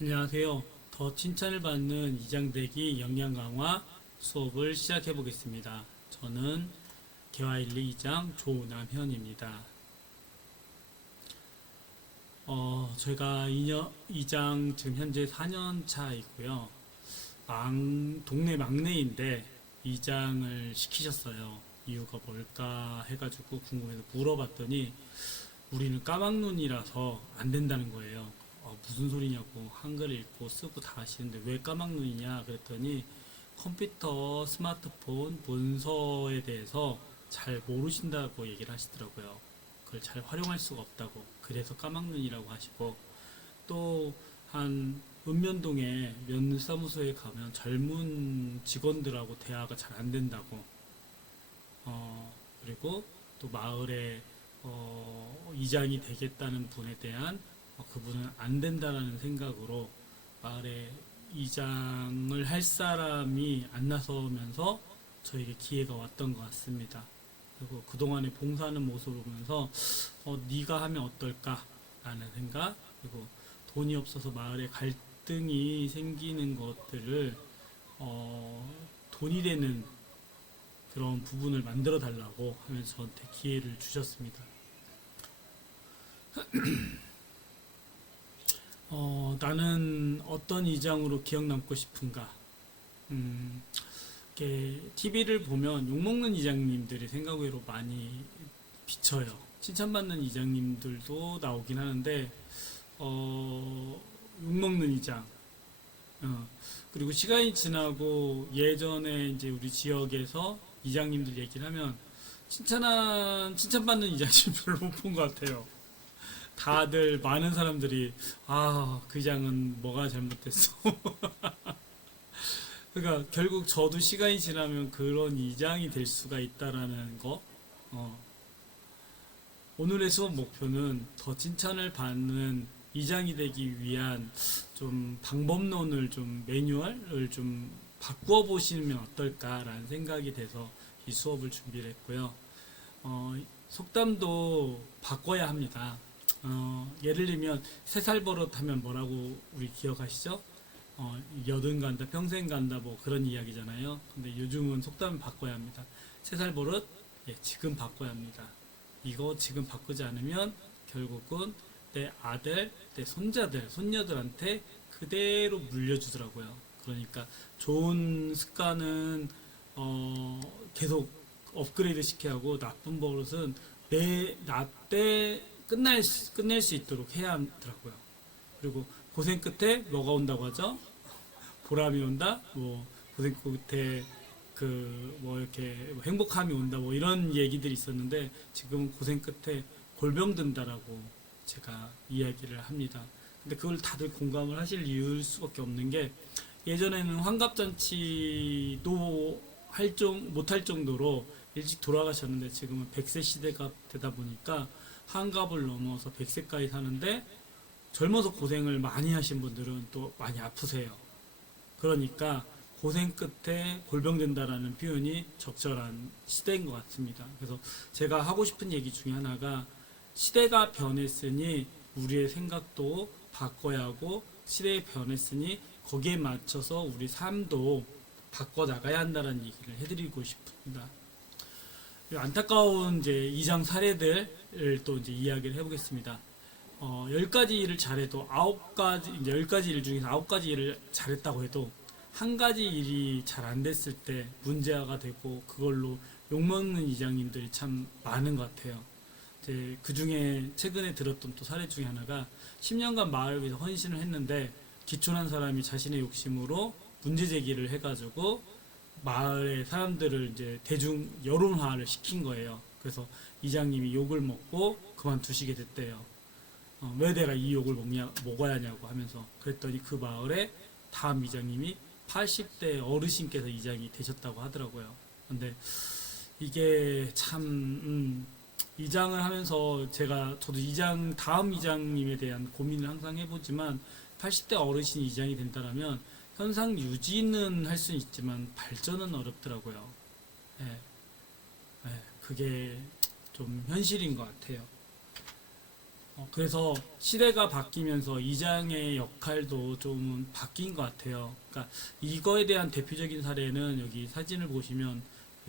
안녕하세요. 더 칭찬을 받는 이장대기 역량 강화 수업을 시작해 보겠습니다. 저는 개화1, 2장 조남현입니다. 제가 2장 지금 현재 4년 차이고요. 동네 막내인데 2장을 시키셨어요. 이유가 뭘까 해가지고 궁금해서 물어봤더니 우리는 까막눈이라서 안 된다는 거예요. 무슨 소리냐고, 한글 읽고 쓰고 다 하시는데 왜 까막눈이냐 그랬더니 컴퓨터, 스마트폰, 문서에 대해서 잘 모르신다고 얘기를 하시더라고요. 그걸 잘 활용할 수가 없다고, 그래서 까막눈이라고 하시고, 또 한 읍면동에 면사무소에 가면 젊은 직원들하고 대화가 잘 안 된다고, 그리고 또 마을에 이장이 되겠다는 분에 대한 그분은 안 된다라는 생각으로 마을에 이장을 할 사람이 안 나서면서 저에게 기회가 왔던 것 같습니다. 그리고 그동안에 봉사하는 모습을 보면서 네가 하면 어떨까라는 생각, 그리고 돈이 없어서 마을에 갈등이 생기는 것들을 돈이 되는 그런 부분을 만들어 달라고 하면서 저한테 기회를 주셨습니다. 나는 어떤 이장으로 기억 남고 싶은가? 이렇게 TV를 보면 욕먹는 이장님들이 생각외로 많이 비쳐요. 칭찬받는 이장님들도 나오긴 하는데, 욕먹는 이장. 그리고 시간이 지나고 예전에 이제 우리 지역에서 이장님들 얘기를 하면 칭찬받는 이장님 별로 못 본 것 같아요. 다들 많은 사람들이 그 장은 뭐가 잘못됐어. 그러니까 결국 저도 시간이 지나면 그런 이장이 될 수가 있다라는 거. 오늘의 수업 목표는 더 칭찬을 받는 이장이 되기 위한 좀 방법론을, 좀 매뉴얼을 좀 바꾸어 보시면 어떨까라는 생각이 돼서 이 수업을 준비를 했고요. 속담도 바꿔야 합니다. 예를 들면 3살 버릇하면 뭐라고 우리 기억하시죠? 여든 간다, 평생 간다, 뭐 그런 이야기잖아요. 근데 요즘은 속담을 바꿔야 합니다. 3살 버릇, 지금 바꿔야 합니다. 이거 지금 바꾸지 않으면 결국은 내 아들, 내 손자들, 손녀들한테 그대로 물려주더라고요. 그러니까 좋은 습관은 계속 업그레이드 시켜야 하고, 나쁜 버릇은 나 때 끝낼 수 있도록 해야 하더라고요. 그리고 고생 끝에 뭐가 온다고 하죠? 보람이 온다? 뭐, 고생 끝에 뭐 이렇게 뭐 행복함이 온다? 뭐 이런 얘기들이 있었는데, 지금은 고생 끝에 골병 든다라고 제가 이야기를 합니다. 근데 그걸 다들 공감을 하실 이유일 수밖에 없는 게, 예전에는 환갑잔치도 못할 정도로 일찍 돌아가셨는데, 지금은 100세 시대가 되다 보니까 환갑을 넘어서 100세까지 사는데, 젊어서 고생을 많이 하신 분들은 또 많이 아프세요. 그러니까 고생 끝에 골병 된다라는 표현이 적절한 시대인 것 같습니다. 그래서 제가 하고 싶은 얘기 중에 하나가, 시대가 변했으니 우리의 생각도 바꿔야 하고, 시대에 변했으니 거기에 맞춰서 우리 삶도 바꿔 나가야 한다는 얘기를 해드리고 싶습니다. 안타까운 이제 이장 사례들을 또 이제 이야기를 해보겠습니다. 10가지 일을 잘해도 9가지, 이제 10가지 일 중에서 9가지 일을 잘했다고 해도 한 가지 일이 잘 안 됐을 때 문제가 되고, 그걸로 욕먹는 이장님들이 참 많은 것 같아요. 이제 그 중에 최근에 들었던 또 사례 중에 하나가, 10년간 마을을 위해서 헌신을 했는데 기촌한 사람이 자신의 욕심으로 문제 제기를 해가지고 마을의 사람들을 이제 대중 여론화를 시킨 거예요. 그래서 이장님이 욕을 먹고 그만두시게 됐대요. 왜 내가 이 욕을 먹어야 하냐고 하면서. 그랬더니 그 마을에 다음 이장님이 80대 어르신께서 이장이 되셨다고 하더라고요. 근데 이게 참, 이장을 하면서 저도 다음 이장님에 대한 고민을 항상 해보지만, 80대 어르신이 이장이 된다면 현상 유지는 할 수는 있지만 발전은 어렵더라고요. 예, 그게 좀 현실인 것 같아요. 그래서 시대가 바뀌면서 이장의 역할도 좀 바뀐 것 같아요. 그러니까 이거에 대한 대표적인 사례는 여기 사진을 보시면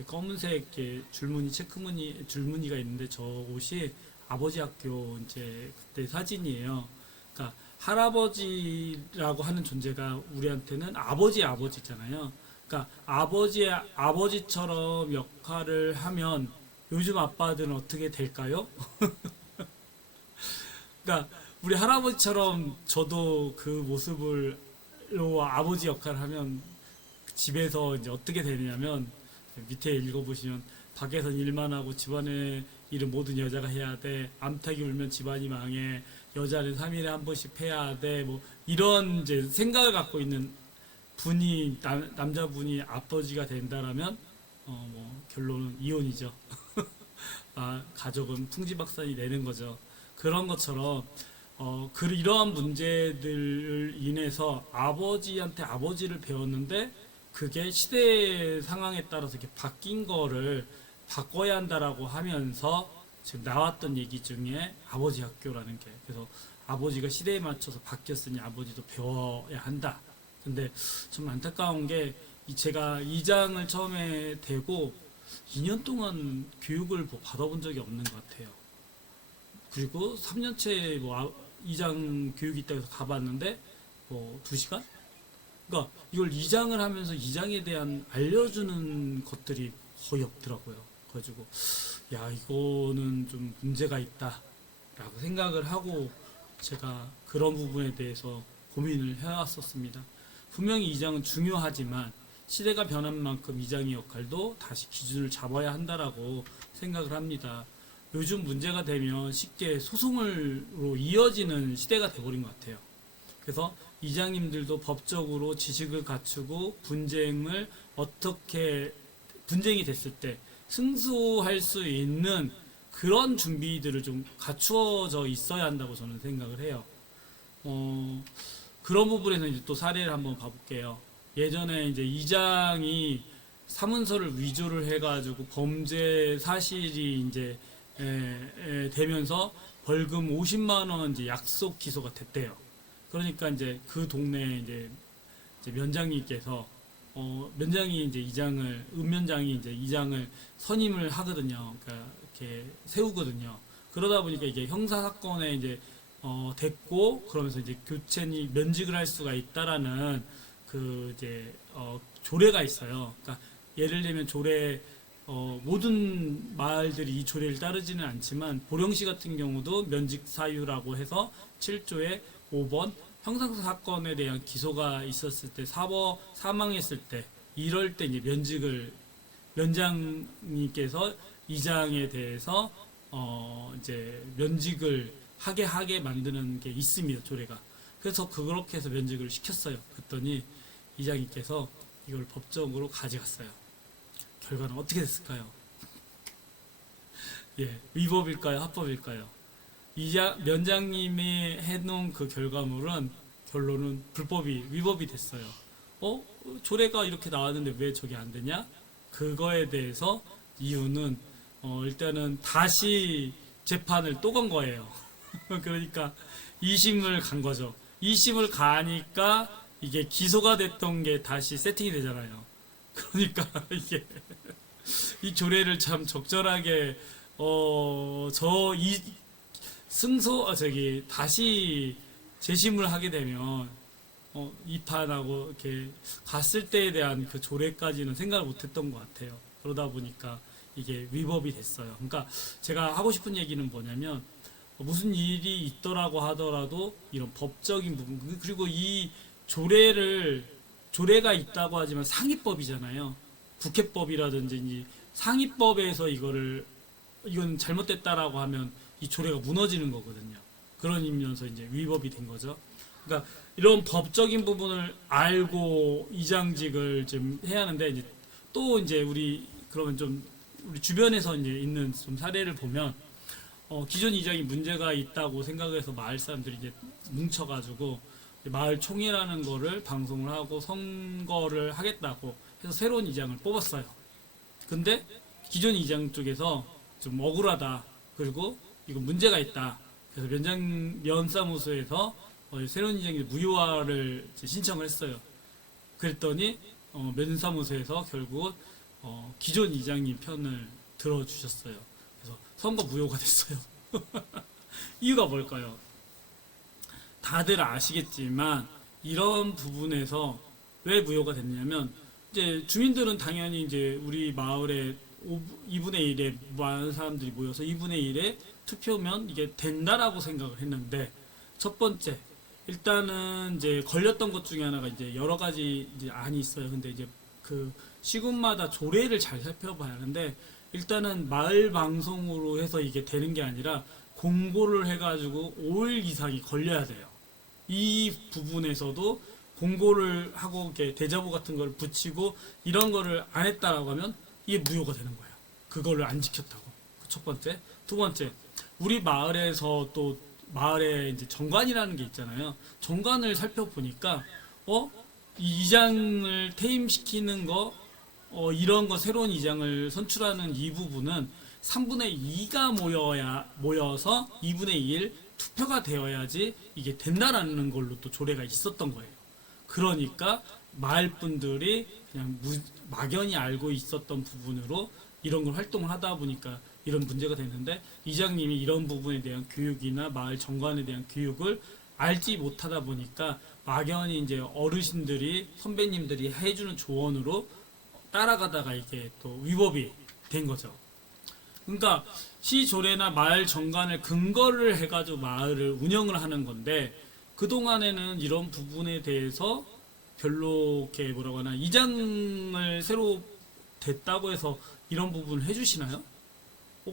검은색 이렇게 줄무늬, 체크무늬, 줄무늬가 있는데 저 옷이 아버지 학교 이제 그때 사진이에요. 그러니까 할아버지라고 하는 존재가 우리한테는 아버지의 아버지잖아요. 그러니까 아버지의 아버지처럼 역할을 하면 요즘 아빠들은 어떻게 될까요? 그러니까 우리 할아버지처럼 저도 그 모습으로 아버지 역할을 하면 집에서 이제 어떻게 되느냐면 밑에 읽어보시면 밖에선 일만 하고 집안의 일은 모든 여자가 해야 돼. 암탉이 울면 집안이 망해. 여자는 3일에 한 번씩 해야 돼. 뭐 이런 이제 생각을 갖고 있는 분이 남자분이 아버지가 된다라면 뭐 결론은 이혼이죠. 아, 가족은 풍지박산이 되는 거죠. 그런 것처럼 이러한 문제들을 인해서 아버지한테 아버지를 배웠는데 그게 시대 상황에 따라서 이렇게 바뀐 거를 바꿔야 한다라고 하면서 지금 나왔던 얘기 중에 아버지 학교라는 게, 그래서 아버지가 시대에 맞춰서 바뀌었으니 아버지도 배워야 한다. 근데 좀 안타까운 게 제가 이장을 처음에 되고 2년 동안 교육을 뭐 받아본 적이 없는 것 같아요. 그리고 3년째 뭐 이장 교육이 있다고 해서 가봤는데 뭐 2시간? 그러니까 이걸 이장을 하면서 이장에 대한 알려주는 것들이 거의 없더라고요. 그래가지고 야, 이거는 좀 문제가 있다라고 생각을 하고 제가 그런 부분에 대해서 고민을 해왔었습니다. 분명히 이장은 중요하지만 시대가 변한 만큼 이장의 역할도 다시 기준을 잡아야 한다라고 생각을 합니다. 요즘 문제가 되면 쉽게 소송으로 이어지는 시대가 돼버린 것 같아요. 그래서 이장님들도 법적으로 지식을 갖추고 분쟁이 됐을 때 승소할 수 있는 그런 준비들을 좀 갖추어져 있어야 한다고 저는 생각을 해요. 그런 부분에서 이제 또 사례를 한번 봐볼게요. 예전에 이제 이장이 사문서를 위조를 해가지고 범죄 사실이 이제 되면서 벌금 50만 원 이제 약속 기소가 됐대요. 그러니까 이제 그 동네 이제 면장님께서 면장이 이제 은면장이 이제 이장을 선임을 하거든요. 그러니까 이렇게 세우거든요. 그러다 보니까 이게 형사 사건에 이제 됐고 그러면서 이제 교체니 면직을 할 수가 있다라는 그 이제 조례가 있어요. 그러니까 예를 들면 모든 마을들이 이 조례를 따르지는 않지만 보령시 같은 경우도 면직 사유라고 해서 7조에 5번 형사사 사건에 대한 기소가 있었을 때 사망했을 때 이럴 때 이제 면장님께서 이장에 대해서 이제 면직을 하게 만드는 게 있습니다, 조례가. 그래서 그렇게 해서 면직을 시켰어요. 그랬더니 이장님께서 이걸 법적으로 가져갔어요. 결과는 어떻게 됐을까요? 예, 위법일까요? 합법일까요? 면장님이 해놓은 그 결론은 위법이 됐어요. 조례가 이렇게 나왔는데 왜 저게 안 되냐? 그거에 대해서 이유는 일단은 다시 재판을 또 건 거예요. 그러니까 2심을 간 거죠. 2심을 가니까 이게 기소가 됐던 게 다시 세팅이 되잖아요. 그러니까 이게 이 조례를 참 적절하게 다시 재심을 하게 되면 이판하고 이렇게 갔을 때에 대한 그 조례까지는 생각을 못했던 것 같아요. 그러다 보니까 이게 위법이 됐어요. 그러니까 제가 하고 싶은 얘기는 뭐냐면 무슨 일이 있더라고 하더라도 이런 법적인 부분, 그리고 이 조례가 있다고 하지만 상위법이잖아요. 국회법이라든지 상위법에서 이건 잘못됐다라고 하면 이 조례가 무너지는 거거든요. 그런 의미에서 이제 위법이 된 거죠. 그러니까 이런 법적인 부분을 알고 이장직을 좀 해야 하는데 이제 우리 주변에서 이제 있는 좀 사례를 보면 기존 이장이 문제가 있다고 생각해서 마을 사람들이 이제 뭉쳐가지고 마을 총회라는 거를 방송을 하고 선거를 하겠다고 해서 새로운 이장을 뽑았어요. 근데 기존 이장 쪽에서 좀 억울하다. 그리고 이거 문제가 있다. 그래서 면사무소에서 새로운 이장님 무효화를 이제 신청을 했어요. 그랬더니 면사무소에서 결국 기존 이장님 편을 들어주셨어요. 그래서 선거 무효가 됐어요. 이유가 뭘까요? 다들 아시겠지만 이런 부분에서 왜 무효가 됐냐면 이제 주민들은 당연히 이제 우리 마을에 2분의 1에 많은 사람들이 모여서 2분의 1에 투표면 이게 된다라고 생각을 했는데 첫 번째 일단은 이제 걸렸던 것 중에 하나가 이제 여러 가지 이제 안이 있어요. 근데 이제 그 시군마다 조례를 잘 살펴봐야 하는데 일단은 마을 방송으로 해서 이게 되는 게 아니라 공고를 해가지고 5일 이상이 걸려야 돼요. 이 부분에서도 공고를 하고 이렇게 대자보 같은 걸 붙이고 이런 거를 안 했다라고 하면 이게 무효가 되는 거예요. 그거를 안 지켰다고. 첫 번째. 두 번째. 우리 마을에서 또 마을에 이제 정관이라는 게 있잖아요. 정관을 살펴보니까 이 이장을 퇴임시키는 거 이런 거 새로운 이장을 선출하는 이 부분은 3분의 2가 모여서 2분의 1 투표가 되어야지 이게 된다라는 걸로 또 조례가 있었던 거예요. 그러니까 마을 분들이 그냥 막연히 알고 있었던 부분으로 이런 걸 활동을 하다 보니까 이런 문제가 됐는데 이장님이 이런 부분에 대한 교육이나 마을 정관에 대한 교육을 알지 못하다 보니까 막연히 이제 어르신들이 선배님들이 해주는 조언으로 따라가다가 이게 또 위법이 된 거죠. 그러니까 시조례나 마을 정관을 근거를 해가지고 마을을 운영을 하는 건데 그동안에는 이런 부분에 대해서 별로 이렇게 뭐라고 하나 이장을 새로 됐다고 해서 이런 부분을 해주시나요?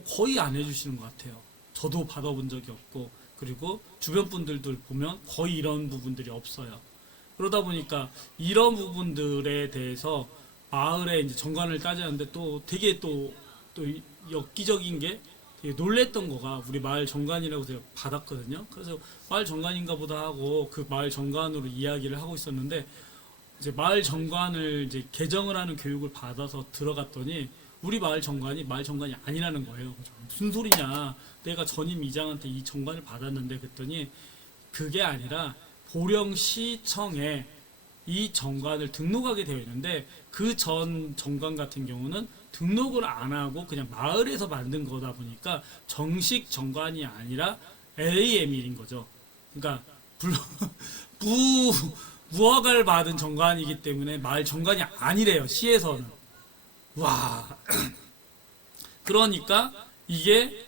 거의 안 해주시는 것 같아요. 저도 받아본 적이 없고 그리고 주변 분들도 보면 거의 이런 부분들이 없어요. 그러다 보니까 이런 부분들에 대해서 마을에 이제 정관을 따지는데 또 되게 또 엽기적인 게 되게 놀랬던 거가 우리 마을 정관이라고 제가 받았거든요. 그래서 마을 정관인가 보다 하고 그 마을 정관으로 이야기를 하고 있었는데 이제 마을 정관을 이제 개정을 하는 교육을 받아서 들어갔더니 우리 마을 정관이 아니라는 거예요. 무슨 소리냐? 내가 전임 이장한테 이 정관을 받았는데 그랬더니 그게 아니라 보령시청에 이 정관을 등록하게 되어 있는데 그 전 정관 같은 경우는 등록을 안 하고 그냥 마을에서 만든 거다 보니까 정식 정관이 아니라 LAM일인 거죠. 그러니까 무허가를 받은 정관이기 때문에 마을 정관이 아니래요. 시에서는. 와. 그러니까 이게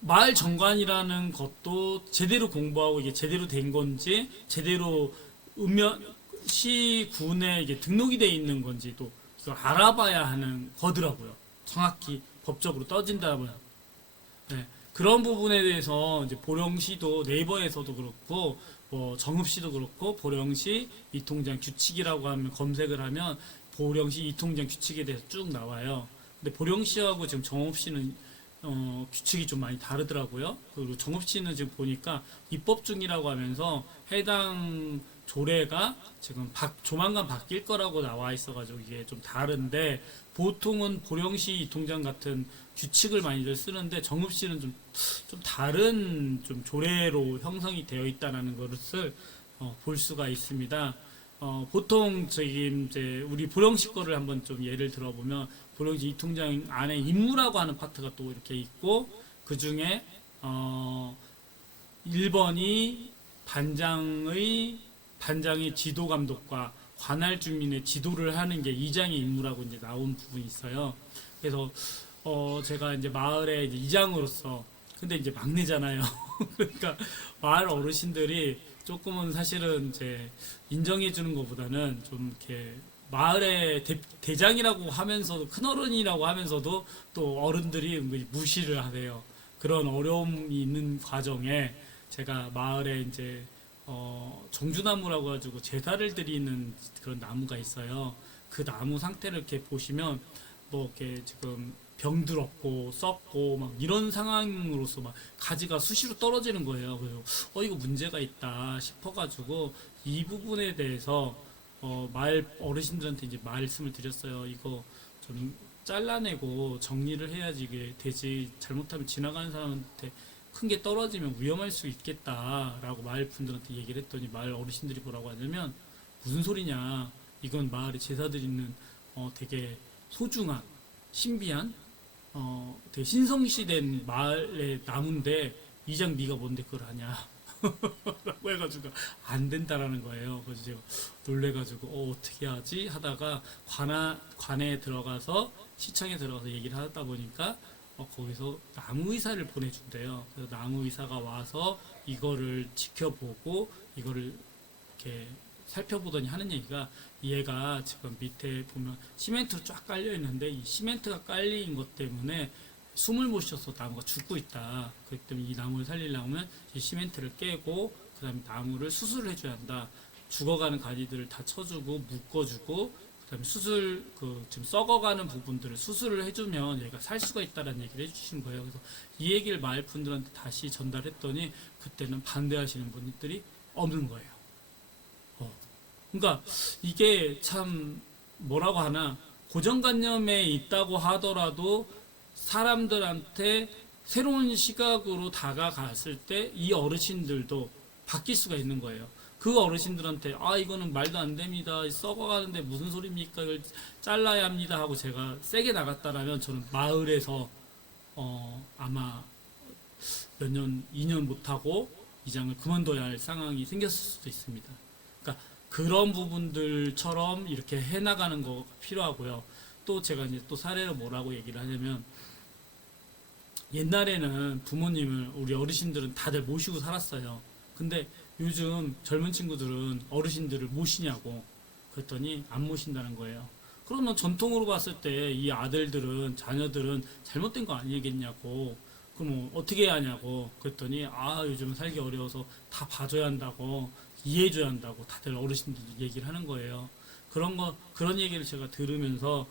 마을 정관이라는 것도 제대로 공부하고 이게 제대로 된 건지 제대로 시군에 이게 등록이 돼 있는 건지도 이걸 알아봐야 하는 거더라고요. 정확히 법적으로 떠진다면. 네, 그런 부분에 대해서 이제 보령시도 네이버에서도 그렇고 뭐 정읍시도 그렇고 보령시 이통장 규칙이라고 하면 검색을 하면 보령시 이통장 규칙에 대해서 쭉 나와요. 근데 보령시하고 지금 정읍시는 규칙이 좀 많이 다르더라고요. 그리고 정읍시는 지금 보니까 입법 중이라고 하면서 해당 조례가 지금 조만간 바뀔 거라고 나와 있어가지고 이게 좀 다른데 보통은 보령시 이통장 같은 규칙을 많이들 쓰는데 정읍시는 좀 다른 좀 조례로 형성이 되어 있다는 것을 볼 수가 있습니다. 보통 저기 이제 우리 보령시 거를 한번 좀 예를 들어보면 보령시 이통장 안에 임무라고 하는 파트가 또 이렇게 있고 그 중에 1번이 반장의 지도 감독과 관할 주민의 지도를 하는 게 이장의 임무라고 이제 나온 부분이 있어요. 그래서 제가 이제 마을의 이제 이장으로서 근데 이제 막내잖아요. 그러니까 마을 어르신들이 조금은 사실은 이제 인정해 주는 것보다는 좀 이렇게 마을의 대장이라고 하면서도 큰 어른이라고 하면서도 또 어른들이 은근히 무시를 하세요. 그런 어려움이 있는 과정에 제가 마을에 이제 정주나무라고 가지고 제사를 드리는 그런 나무가 있어요. 그 나무 상태를 이렇게 보시면 뭐 이렇게 지금 병들었고 썩고 막 이런 상황으로서 막 가지가 수시로 떨어지는 거예요. 그래서 이거 문제가 있다 싶어가지고 이 부분에 대해서 마을 어르신들한테 이제 말씀을 드렸어요. 이거 좀 잘라내고 정리를 해야지 이게 되지. 잘못하면 지나가는 사람한테 큰 게 떨어지면 위험할 수 있겠다라고 마을 분들한테 얘기를 했더니 마을 어르신들이 뭐라고 하냐면 무슨 소리냐, 이건 마을에 제사 드리는 되게 소중한 신비한 되게 신성시된 마을의 나무인데 이장 네가 뭔데 그걸 하냐 라고 해가지고 안 된다라는 거예요. 그래서 제가 놀래가지고 어떻게 하지 하다가 관에 들어가서 시청에 들어가서 얘기를 하다 보니까 거기서 나무의사를 보내준대요. 그래서 나무의사가 와서 이거를 지켜보고 이거를 이렇게 살펴보더니 하는 얘기가, 얘가 지금 밑에 보면 시멘트로 쫙 깔려 있는데 이 시멘트가 깔린 것 때문에 숨을 못 쉬어서 나무가 죽고 있다. 그렇기 때문에 이 나무를 살리려면 이 시멘트를 깨고 그 다음에 나무를 수술을 해줘야 한다. 죽어가는 가지들을 다 쳐주고 묶어주고 그 다음에 지금 썩어가는 부분들을 수술을 해주면 얘가 살 수가 있다라는 얘기를 해주신 거예요. 그래서 이 얘기를 마을 분들한테 다시 전달했더니 그때는 반대하시는 분들이 없는 거예요. 그러니까 이게 참 뭐라고 하나, 고정관념에 있다고 하더라도 사람들한테 새로운 시각으로 다가갔을 때 이 어르신들도 바뀔 수가 있는 거예요. 그 어르신들한테 이거는 말도 안 됩니다, 썩어가는데 무슨 소리입니까, 이걸 잘라야 합니다 하고 제가 세게 나갔다라면 저는 마을에서 아마 몇 년, 2년 못하고 이장을 그만둬야 할 상황이 생겼을 수도 있습니다. 그러니까 그런 부분들처럼 이렇게 해나가는 거 필요하고요. 또 제가 이제 또 사례로 뭐라고 얘기를 하냐면, 옛날에는 부모님을, 우리 어르신들은 다들 모시고 살았어요. 근데 요즘 젊은 친구들은 어르신들을 모시냐고 그랬더니 안 모신다는 거예요. 그러면 전통으로 봤을 때 이 아들들은, 자녀들은 잘못된 거 아니겠냐고, 그럼 어떻게 해야 하냐고 그랬더니 요즘 살기 어려워서 다 봐줘야 한다고, 이해해줘야 한다고 다들 어르신들이 얘기를 하는 거예요. 그런 얘기를 제가 들으면서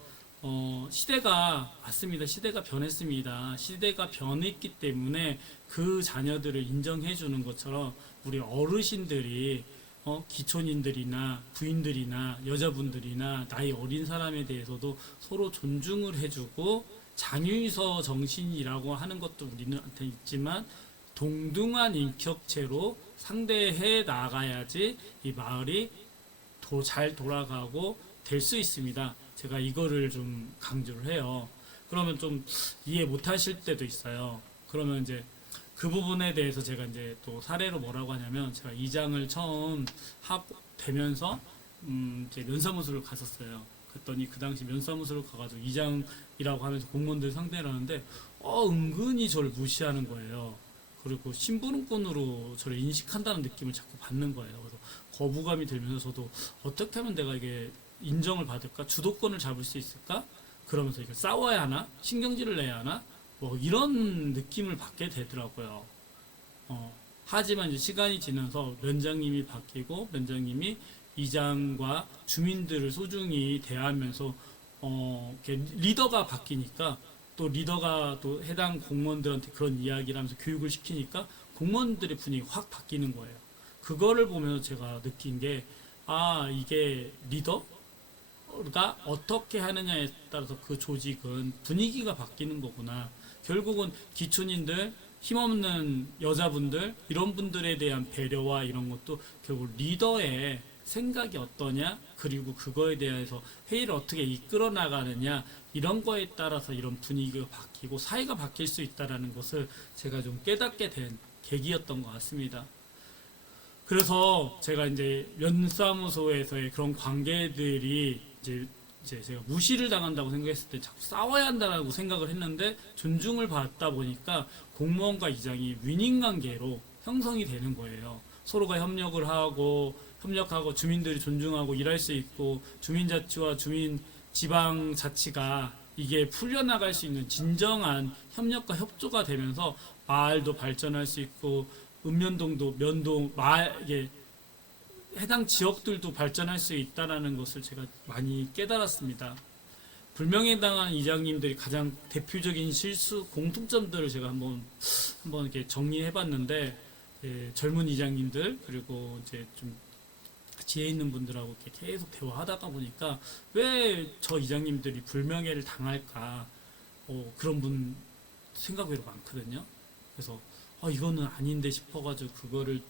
시대가 맞습니다. 시대가 변했습니다. 시대가 변했기 때문에 그 자녀들을 인정해 주는 것처럼 우리 어르신들이 기촌인들이나 부인들이나 여자분들이나 나이 어린 사람에 대해서도 서로 존중을 해주고, 장유서 정신이라고 하는 것도 우리한테 있지만 동등한 인격체로 상대해 나가야지 이 마을이 잘 돌아가고 될 수 있습니다. 제가 이거를 좀 강조를 해요. 그러면 좀 이해 못 하실 때도 있어요. 그러면 이제 그 부분에 대해서 제가 이제 또 사례로 뭐라고 하냐면, 제가 이장을 처음 되면서 이제 면사무소를 갔었어요. 그랬더니 그 당시 면사무소를 가가지고 이장이라고 하면서 공무원들 상대를 하는데 은근히 저를 무시하는 거예요. 그리고 심부름꾼으로 저를 인식한다는 느낌을 자꾸 받는 거예요. 그래서 거부감이 들면서 저도 어떻게 하면 내가 이게 인정을 받을까? 주도권을 잡을 수 있을까? 그러면서 이걸 싸워야 하나? 신경질을 내야 하나? 뭐 이런 느낌을 받게 되더라고요. 하지만 이제 시간이 지나서 면장님이 바뀌고 면장님이 이장과 주민들을 소중히 대하면서 이렇게 리더가 바뀌니까, 또 리더가 또 해당 공무원들한테 그런 이야기를 하면서 교육을 시키니까 공무원들의 분위기가 확 바뀌는 거예요. 그거를 보면서 제가 느낀 게, 이게 리더가 어떻게 하느냐에 따라서 그 조직은 분위기가 바뀌는 거구나. 결국은 기촌인들, 힘없는 여자분들, 이런 분들에 대한 배려와 이런 것도 결국 리더의 생각이 어떠냐, 그리고 그거에 대해서 회의를 어떻게 이끌어 나가느냐, 이런 거에 따라서 이런 분위기가 바뀌고 사회가 바뀔 수 있다는 것을 제가 좀 깨닫게 된 계기였던 것 같습니다. 그래서 제가 이제 면사무소에서의 그런 관계들이 이제 제가 무시를 당한다고 생각했을 때 자꾸 싸워야 한다고 생각을 했는데, 존중을 받다 보니까 공무원과 이장이 윈윈 관계로 형성이 되는 거예요. 서로가 협력하고 주민들이 존중하고 일할 수 있고, 주민자치와 지방자치가 이게 풀려나갈 수 있는 진정한 협력과 협조가 되면서 마을도 발전할 수 있고, 읍면동도 이게 해당 지역들도 발전할 수 있다는 것을 제가 많이 깨달았습니다. 불명예 당한 이장님들이 가장 대표적인 공통점들을 제가 한번 이렇게 정리해봤는데, 젊은 이장님들, 그리고 이제 좀 지혜 있는 분들하고 이렇게 계속 대화하다가 보니까 왜 저 이장님들이 불명예를 당할까, 그런 분 생각 외로 많거든요. 그래서 이거는 아닌데 싶어가지고 그거를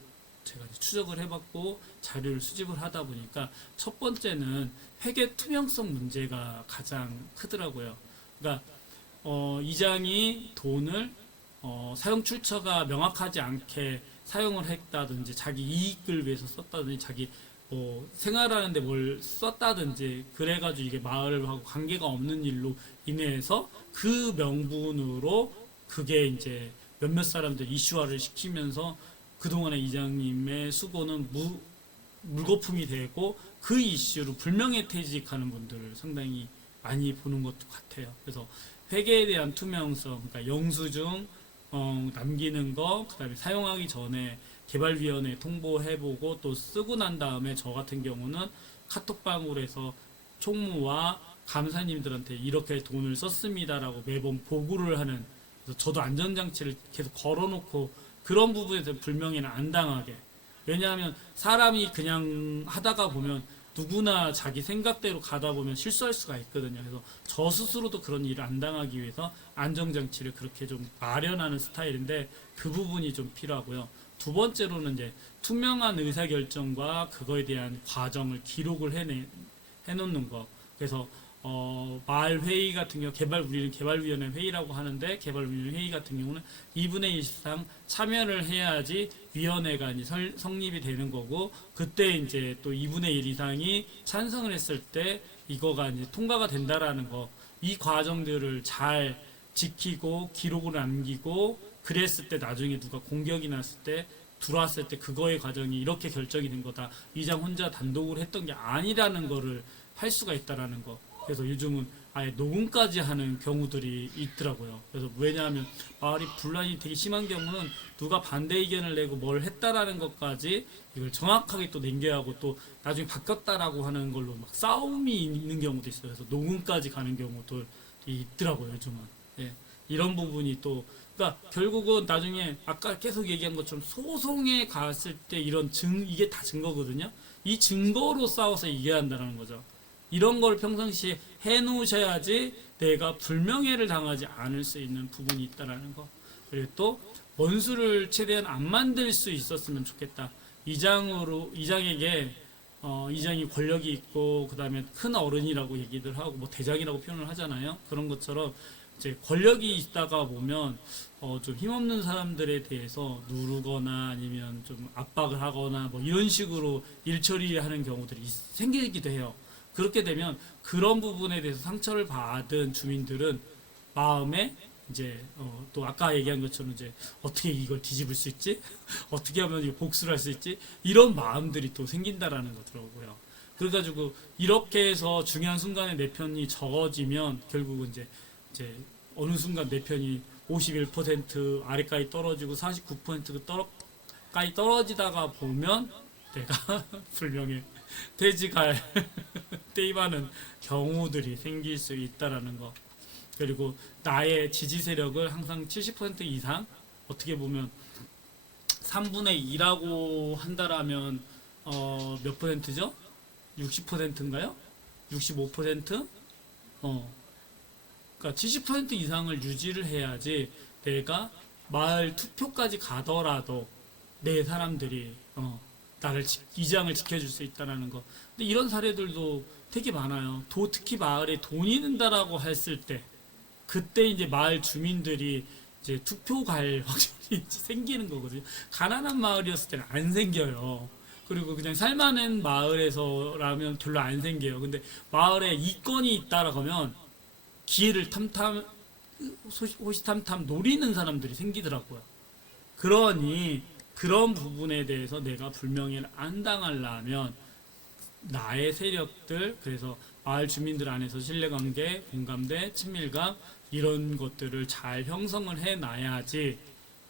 제가 이제 추적을 해봤고 자료를 수집을 하다 보니까 첫 번째는 회계 투명성 문제가 가장 크더라고요. 그러니까 이장이 돈을 사용 출처가 명확하지 않게 사용을 했다든지 자기 이익을 위해서 썼다든지 자기 생활하는데 뭘 썼다든지 그래가지고 이게 마을하고 관계가 없는 일로 인해서 그 명분으로 그게 이제 몇몇 사람들 이슈화를 시키면서 그동안의 이장님의 수고는 물거품이 되고 그 이슈로 불명예퇴직하는 분들을 상당히 많이 보는 것 같아요. 그래서 회계에 대한 투명성, 그러니까 영수증 남기는 거, 그다음에 사용하기 전에 개발위원회에 통보해보고 또 쓰고 난 다음에 저 같은 경우는 카톡방으로 해서 총무와 감사님들한테 이렇게 돈을 썼습니다라고 매번 보고를 하는, 그래서 저도 안전장치를 계속 걸어놓고 그런 부분에 대해서 불명예는 안 당하게. 왜냐하면 사람이 그냥 하다가 보면 누구나 자기 생각대로 가다 보면 실수할 수가 있거든요. 그래서 저 스스로도 그런 일을 안 당하기 위해서 안정장치를 그렇게 좀 마련하는 스타일인데 그 부분이 좀 필요하고요. 두 번째로는 이제 투명한 의사결정과 그거에 대한 과정을 기록을 해놓는 거. 그래서 마을 회의 같은 경우 우리는 개발위원회 회의라고 하는데 개발위원회 회의 같은 경우는 2분의 1 이상 참여를 해야지 위원회가 이제 성립이 되는 거고, 그때 이제 또 2분의 1 이상이 찬성을 했을 때 이거가 이제 통과가 된다라는 거. 이 과정들을 잘 지키고 기록을 남기고 그랬을 때 나중에 누가 공격이 났을 때 들어왔을 때 그거의 과정이 이렇게 결정이 된 거다. 이장 혼자 단독으로 했던 게 아니라는 거를 할 수가 있다라는 거. 그래서 요즘은 아예 녹음까지 하는 경우들이 있더라고요. 그래서 왜냐하면 마을이 분란이 되게 심한 경우는 누가 반대 의견을 내고 뭘 했다라는 것까지 이걸 정확하게 또 남겨야 하고 또 나중에 바뀌었다라고 하는 걸로 막 싸움이 있는 경우도 있어요. 그래서 녹음까지 가는 경우도 있더라고요, 요즘은. 예. 이런 부분이 또 그러니까 결국은 나중에 아까 계속 얘기한 것처럼 소송에 갔을 때 이런 이게 다 증거거든요. 이 증거로 싸워서 이겨야 한다는 거죠. 이런 걸 평상시에 해놓으셔야지 내가 불명예를 당하지 않을 수 있는 부분이 있다라는 거. 그리고 또 원수를 최대한 안 만들 수 있었으면 좋겠다. 이장에게 이장이 권력이 있고 그다음에 큰 어른이라고 얘기들 하고 뭐 대장이라고 표현을 하잖아요. 그런 것처럼 이제 권력이 있다가 보면 좀 힘없는 사람들에 대해서 누르거나 아니면 좀 압박을 하거나 뭐 이런 식으로 일 처리하는 경우들이 생기기도 해요. 그렇게 되면 그런 부분에 대해서 상처를 받은 주민들은 마음에 이제 또 아까 얘기한 것처럼 이제 어떻게 이걸 뒤집을 수 있지? 어떻게 하면 이거 복수를 할 수 있지? 이런 마음들이 또 생긴다라는 거더라고요. 그래가지고 이렇게 해서 중요한 순간에 내 편이 적어지면 결국은 이제 어느 순간 내 편이 51% 아래까지 떨어지고 49%까지 떨어지다가 보면 내가 불명예 퇴직할 때임하는 경우들이 생길 수 있다라는 거. 그리고 나의 지지 세력을 항상 70% 이상, 어떻게 보면 3분의 2라고 한다라면 몇 퍼센트죠? 60%인가요? 65%? 그러니까 70% 이상을 유지를 해야지 내가 마을 투표까지 가더라도 내 사람들이 나를 이장을 지켜줄 수 있다라는 거. 근데 이런 사례들도 되게 많아요. 특히 마을에 돈이 든다라고 했을 때 그때 이제 마을 주민들이 이제 투표 갈 확률이 생기는 거거든요. 가난한 마을이었을 때는 안 생겨요. 그리고 그냥 살만한 마을에서라면 별로 안 생겨요. 근데 마을에 이권이 있다라고 하면 기회를 호시탐탐 노리는 사람들이 생기더라고요. 그러니 그런 부분에 대해서 내가 불명예를 안 당하려면 나의 세력들, 그래서 마을 주민들 안에서 신뢰관계, 공감대, 친밀감 이런 것들을 잘 형성을 해놔야지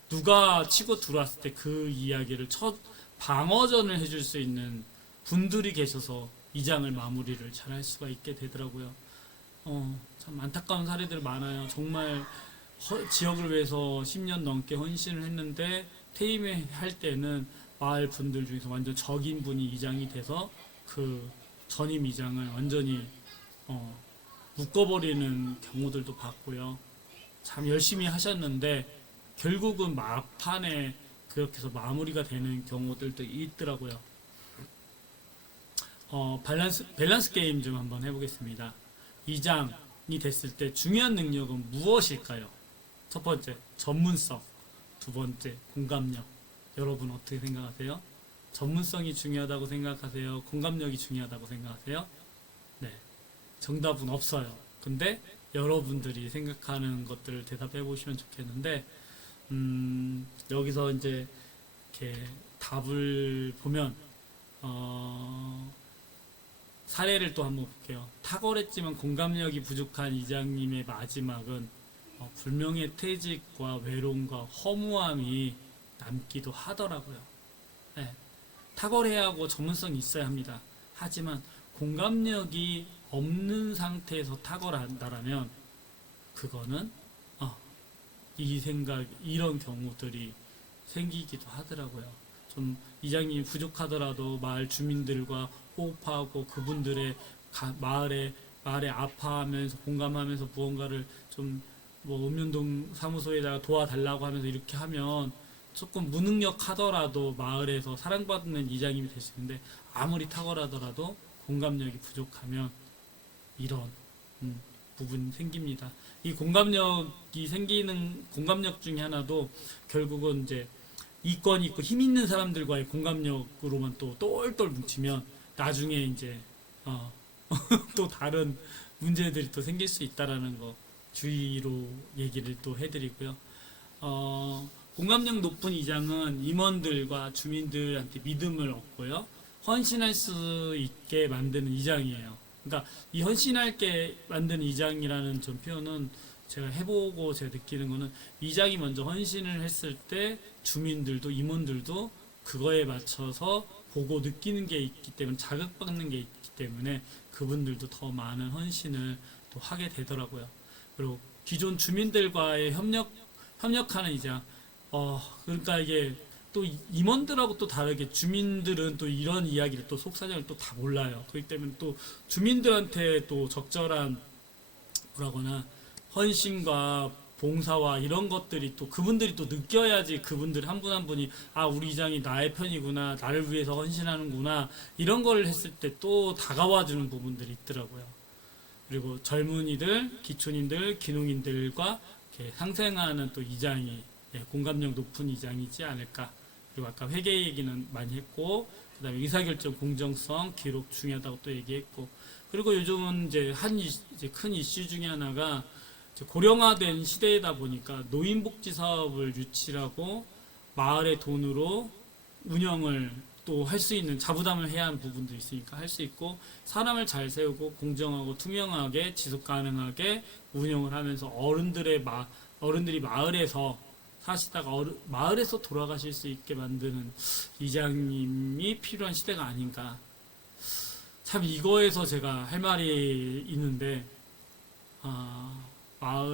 누가 치고 들어왔을 때 그 이야기를 첫 방어전을 해줄 수 있는 분들이 계셔서 이장을 마무리를 잘 할 수가 있게 되더라고요. 참 안타까운 사례들 많아요. 정말 지역을 위해서 10년 넘게 헌신을 했는데 퇴임할 때는 마을 분들 중에서 완전 적인 분이 이장이 돼서 그 전임 이장을 완전히 묶어버리는 경우들도 봤고요. 참 열심히 하셨는데 결국은 막판에 그렇게 해서 마무리가 되는 경우들도 있더라고요. 밸런스 게임 좀 한번 해보겠습니다. 2장이 됐을 때 중요한 능력은 무엇일까요? 첫 번째, 전문성. 두 번째, 공감력. 여러분 어떻게 생각하세요? 전문성이 중요하다고 생각하세요? 공감력이 중요하다고 생각하세요? 네. 정답은 없어요. 근데 여러분들이 생각하는 것들을 대답해 보시면 좋겠는데, 여기서 이제 이렇게 답을 보면, 사례를 또 한번 볼게요. 탁월했지만 공감력이 부족한 이장님의 마지막은 불명의 퇴직과 외로움과 허무함이 남기도 하더라고요. 네. 탁월해야 하고 전문성이 있어야 합니다. 하지만 공감력이 없는 상태에서 탁월한다라면 그거는 이 생각 이런 경우들이 생기기도 하더라고요. 좀 이장님이 부족하더라도 마을 주민들과 호흡하고 그분들의 마을에 아파하면서 공감하면서 무언가를 좀 뭐 읍면동 사무소에다가 도와달라고 하면서 이렇게 하면 조금 무능력하더라도 마을에서 사랑받는 이장님이 될 수 있는데 아무리 탁월하더라도 공감력이 부족하면 이런 부분이 생깁니다. 이 공감력이 생기는 공감력 중에 하나도 결국은 이제 이권 있고 힘 있는 사람들과의 공감력으로만 또 똘똘 뭉치면 나중에 이제 또 다른 문제들이 또 생길 수 있다라는 거 주의로 얘기를 또 해드리고요. 공감력 높은 이장은 임원들과 주민들한테 믿음을 얻고요. 헌신할 수 있게 만드는 이장이에요. 그러니까 이 헌신할게 만드는 이장이라는 좀 표현은 제가 해보고 제가 느끼는 거는 이장이 먼저 헌신을 했을 때 주민들도 임원들도 그거에 맞춰서 보고 느끼는 게 있기 때문에 자극받는 게 있기 때문에 그분들도 더 많은 헌신을 또 하게 되더라고요. 그리고 기존 주민들과의 협력하는 이장 그러니까 이게 또 임원들하고 또 다르게 주민들은 또 이런 이야기를 또 속사정을 또 다 몰라요. 그렇기 때문에 또 주민들한테 또 적절한 뭐라거나 헌신과 봉사와 이런 것들이 또 그분들이 또 느껴야지 그분들 한 분 한 분이 우리 이장이 나의 편이구나 나를 위해서 헌신하는구나 이런 걸 했을 때 또 다가와주는 부분들이 있더라고요. 그리고 젊은이들, 기촌인들, 기농인들과 이렇게 상생하는 또 이장이 공감력 높은 이장이지 않을까. 그리고 아까 회계 얘기는 많이 했고, 그 다음에 의사결정 공정성, 기록 중요하다고 또 얘기했고, 그리고 요즘은 이제 이제 큰 이슈 중에 하나가 고령화된 시대이다 보니까 노인복지 사업을 유치하고 마을의 돈으로 운영을 또 할 수 있는 자부담을 해야 하는 부분도 있으니까 할 수 있고 사람을 잘 세우고 공정하고 투명하게 지속 가능하게 운영을 하면서 어른들이 마을에서 사시다가 마을에서 돌아가실 수 있게 만드는 이장님이 필요한 시대가 아닌가. 참 이거에서 제가 할 말이 있는데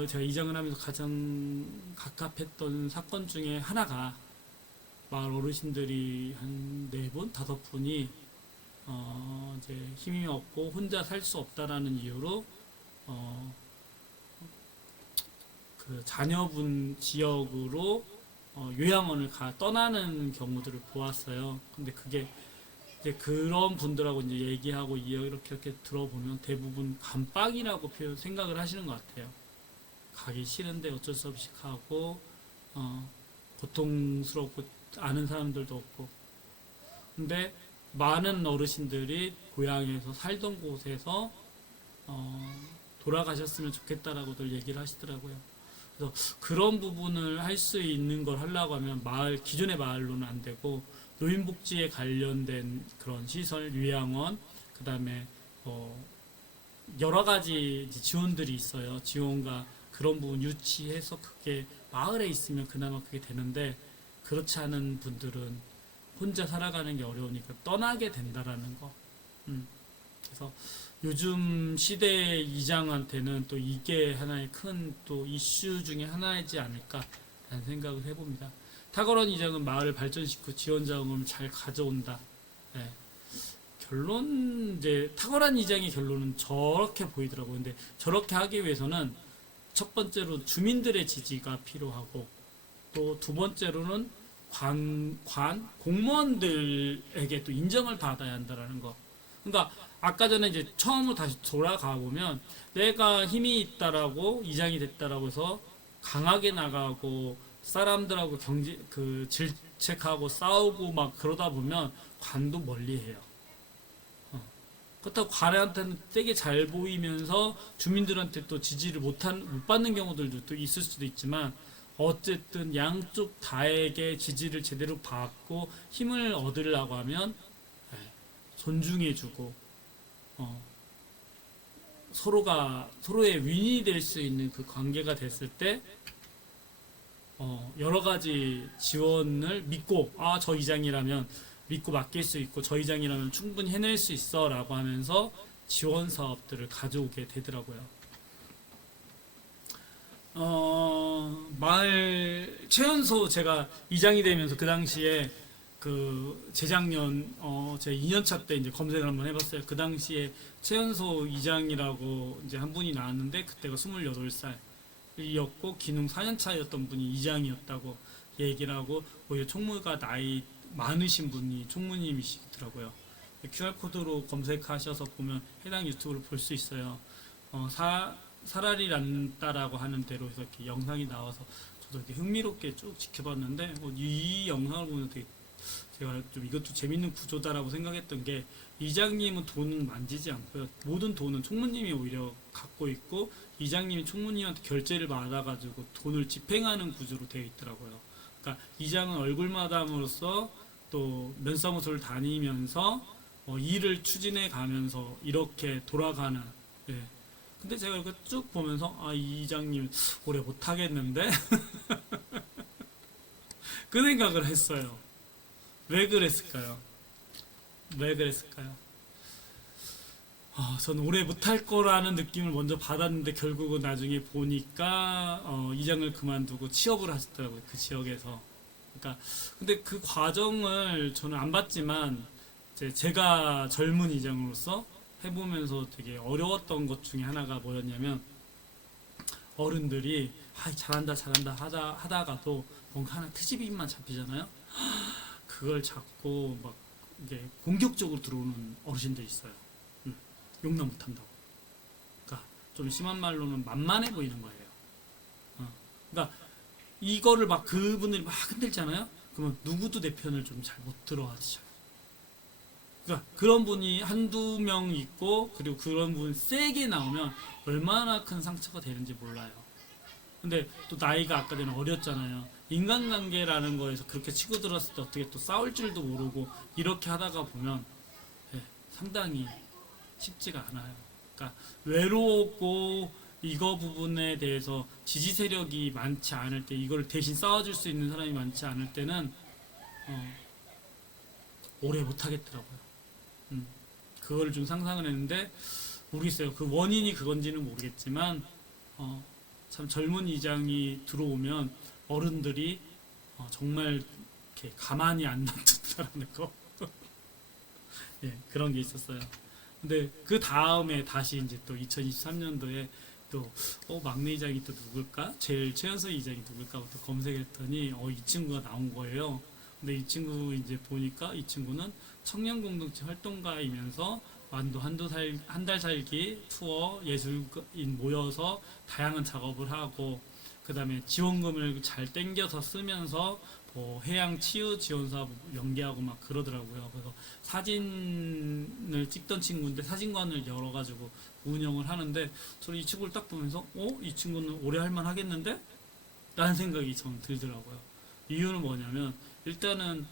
제가 이장을 하면서 가장 갑갑했던 사건 중에 하나가 마을 어르신들이 한 4분, 5분이 이제 힘이 없고 혼자 살 수 없다라는 이유로 그 자녀분 지역으로 요양원을 떠나는 경우들을 보았어요. 근데 그게 이제 그런 분들하고 이제 얘기하고 이렇게 들어보면 대부분 감빡이라고 생각을 하시는 것 같아요. 가기 싫은데 어쩔 수 없이 가고 고통스럽고 아는 사람들도 없고. 근데 많은 어르신들이 고향에서 살던 곳에서 돌아가셨으면 좋겠다라고들 얘기를 하시더라고요. 그래서 그런 부분을 할 수 있는 걸 하려고 하면 기존의 마을로는 안 되고 노인복지에 관련된 그런 시설, 요양원, 그 다음에 여러 가지 지원들이 있어요. 지원과 그런 부분 유치해서 그게 마을에 있으면 그나마 그게 되는데 그렇지 않은 분들은 혼자 살아가는 게 어려우니까 떠나게 된다라는 거. 그래서 요즘 시대의 이장한테는 또 이게 하나의 큰 또 이슈 중에 하나이지 않을까라는 생각을 해봅니다. 탁월한 이장은 마을을 발전시키고 지원 자금을 잘 가져온다. 네. 결론 이제 탁월한 이장의 결론은 저렇게 보이더라고요. 근데 저렇게 하기 위해서는 첫 번째로 주민들의 지지가 필요하고 또 두 번째로는 공무원들에게 또 인정을 받아야 한다라는 거. 그러니까 아까 전에 이제 처음으로 다시 돌아가 보면 내가 힘이 있다라고 이장이 됐다라고 해서 강하게 나가고 사람들하고 질책하고 싸우고 막 그러다 보면 관도 멀리해요. 그렇다고 관한테는 되게 잘 보이면서 주민들한테 또 지지를 못 받는 경우들도 또 있을 수도 있지만 어쨌든 양쪽 다에게 지지를 제대로 받고 힘을 얻으려고 하면 존중해주고 서로의 윈이 될 수 있는 그 관계가 됐을 때 여러 가지 지원을 믿고 저 이장이라면 믿고 맡길 수 있고 저 이장이라면 충분히 해낼 수 있어 라고 하면서 지원 사업들을 가져오게 되더라고요. 마을 최연소 제가 이장이 되면서 그 당시에 그 재작년 제 2년차 때 이제 검색을 한번 해봤어요. 그 당시에 최연소 이장이라고 이제 한 분이 나왔는데 그때가 28살이었고 기농 4년차였던 분이 이장이었다고 얘기를 하고 오히려 총무가 나이 많으신 분이 총무님이시더라고요. QR코드로 검색하셔서 보면 해당 유튜브를 볼 수 있어요. 사라리 난다라고 하는 대로 해서 이렇게 영상이 나와서 저도 이렇게 흥미롭게 쭉 지켜봤는데 이 영상을 보면 되게 제가 좀 이것도 재밌는 구조다라고 생각했던 게 이장님은 돈은 만지지 않고요. 모든 돈은 총무님이 오히려 갖고 있고 이장님이 총무님한테 결제를 받아가지고 돈을 집행하는 구조로 되어 있더라고요. 그러니까 이장은 얼굴 마담으로서 또 면사무소를 다니면서 일을 추진해 가면서 이렇게 돌아가는. 예. 근데 제가 이렇게 쭉 보면서 이 이장님 오래 못 하겠는데 그 생각을 했어요. 왜 그랬을까요? 저는 오래 못할 거라는 느낌을 먼저 받았는데 결국은 나중에 보니까 이장을 그만두고 취업을 하셨더라고요. 그 지역에서. 그러니까 근데 그 과정을 저는 안 봤지만 제가 젊은 이장으로서 해보면서 되게 어려웠던 것 중에 하나가 뭐였냐면 어른들이 잘한다 하다가도 뭔가 하나 트집이만 잡히잖아요. 그걸 잡고 막 이제 공격적으로 들어오는 어르신들 있어요. 용납 못한다고. 그러니까 좀 심한 말로는 만만해 보이는 거예요. 그러니까 이거를 막 그분들이 막 흔들잖아요. 그러면 누구도 내 편을 좀 잘 못 들어하시죠. 그러니까 그런 분이 한두 명 있고 그리고 그런 분 세게 나오면 얼마나 큰 상처가 되는지 몰라요. 근데 또 나이가 아까 전에 어렸잖아요. 인간관계라는 거에서 그렇게 치고 들었을 때 어떻게 또 싸울 줄도 모르고 이렇게 하다가 보면 상당히 쉽지가 않아요. 그러니까 외로웠고 이거 부분에 대해서 지지 세력이 많지 않을 때 이걸 대신 싸워줄 수 있는 사람이 많지 않을 때는 오래 못 하겠더라고요. 그거를 좀 상상을 했는데 모르겠어요. 그 원인이 그건지는 모르겠지만 참 젊은 이장이 들어오면 어른들이 정말 이렇게 가만히 안 놔둔다라는 거. 예, 그런 게 있었어요. 근데 그 다음에 다시 이제 또 2023년도에 또 막내 이장이 또 누굴까? 제일 최연소 이장이 누굴까? 또 검색했더니 이 친구가 나온 거예요. 근데 이 친구 이제 보니까 이 친구는 청년 공동체 활동가이면서 완도 한 달 살기 투어 예술인 모여서 다양한 작업을 하고 그다음에 지원금을 잘 땡겨서 쓰면서 해양 치유 지원 사업 연계하고 막 그러더라고요. 그래서 사진을 찍던 친구인데 사진관을 열어가지고 운영을 하는데 저는 이 친구를 딱 보면서 이 친구는 오래 할만 하겠는데? 라는 생각이 저는 들더라고요. 이유는 뭐냐면 일단은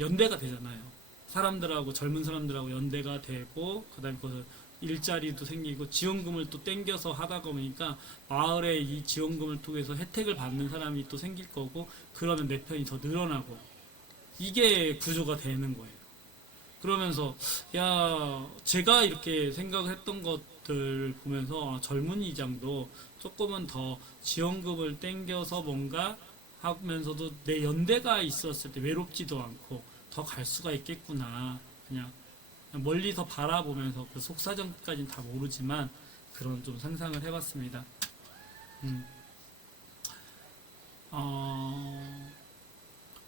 연대가 되잖아요. 사람들하고 젊은 사람들하고 연대가 되고 그다음에 그 일자리도 생기고 지원금을 또 땡겨서 하다 보니까 마을에 이 지원금을 통해서 혜택을 받는 사람이 또 생길 거고 그러면 내 편이 더 늘어나고 이게 구조가 되는 거예요. 그러면서 제가 이렇게 생각을 했던 것들 보면서 젊은 이장도 조금은 더 지원금을 땡겨서 뭔가 하면서도 내 연대가 있었을 때 외롭지도 않고 더 갈 수가 있겠구나. 그냥 멀리서 바라보면서 그 속사정까지는 다 모르지만 그런 좀 상상을 해봤습니다. 어,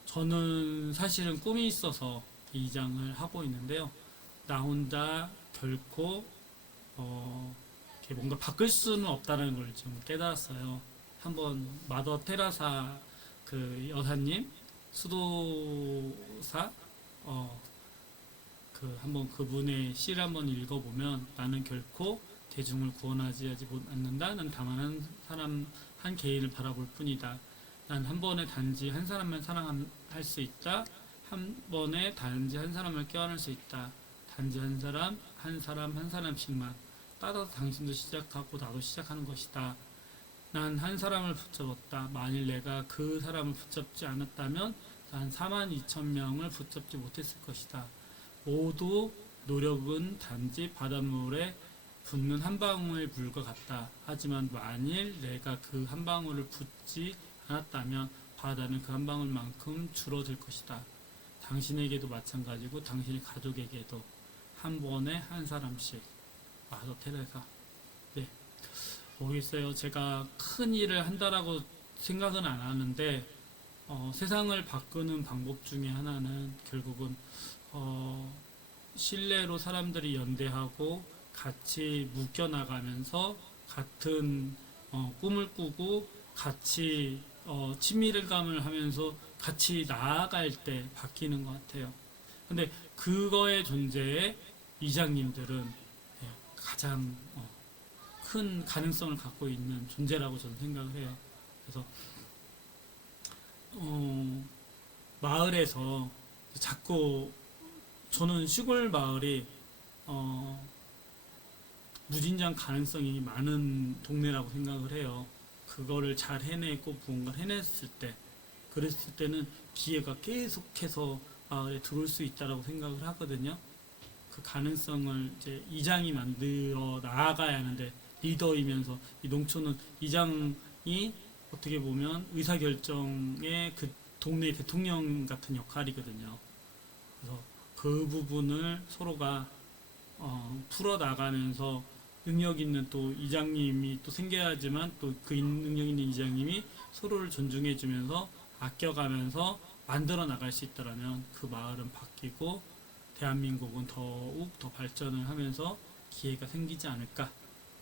저는 사실은 꿈이 있어서 이장을 하고 있는데요. 나 혼자 결코 이렇게 뭔가 바꿀 수는 없다는 걸 좀 깨달았어요. 한번 마더 테라사 그 여사님 수도사 어, 그 한번 그분의 시를 한번 읽어보면 나는 결코 대중을 구원하지 않는다. 난 다만 한 사람 한 개인을 바라볼 뿐이다. 난 한 번에 단지 한 사람만 사랑할 수 있다. 한 번에 단지 한 사람을 껴안을 수 있다. 단지 한 사람, 한 사람, 한 사람씩만. 따라서 당신도 시작하고 나도 시작하는 것이다. 난 한 사람을 붙잡았다. 만일 내가 그 사람을 붙잡지 않았다면 난 4만 2천 명을 붙잡지 못했을 것이다. 모두 노력은 단지 바닷물에 붓는 한 방울 물과 같다. 하지만 만일 내가 그 한 방울을 붓지 않았다면 바다는 그 한 방울만큼 줄어들 것이다. 당신에게도 마찬가지고 당신의 가족에게도 한 번에 한 사람씩. 마더 테레사. 네, 모르겠어요. 제가 큰 일을 한다라고 생각은 안 하는데 세상을 바꾸는 방법 중에 하나는 결국은 어, 신뢰로 사람들이 연대하고 같이 묶여나가면서 같은 꿈을 꾸고 같이 친밀감을 하면서 같이 나아갈 때 바뀌는 것 같아요. 근데 그거의 존재에 이장님들은 네, 가장 큰 가능성을 갖고 있는 존재라고 저는 생각을 해요. 그래서 마을에서 자꾸 저는 시골 마을이 어, 무진장 가능성이 많은 동네라고 생각을 해요. 그거를 잘 해내고 무언가를 해냈을 때, 그랬을 때는 기회가 계속해서 마을에 들어올 수 있다라고 생각을 하거든요. 그 가능성을 이제 이장이 만들어 나아가야 하는데 리더이면서 이 농촌은 이장이 어떻게 보면 의사결정의 그 동네 대통령 같은 역할이거든요. 그래서 그 부분을 서로가 풀어 나가면서 능력 있는 또 이장님이 또 생겨야지만 또 그 능력 있는 이장님이 서로를 존중해 주면서 아껴가면서 만들어 나갈 수 있다라면 그 마을은 바뀌고 대한민국은 더욱 더 발전을 하면서 기회가 생기지 않을까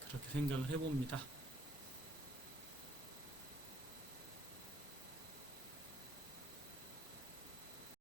그렇게 생각을 해봅니다.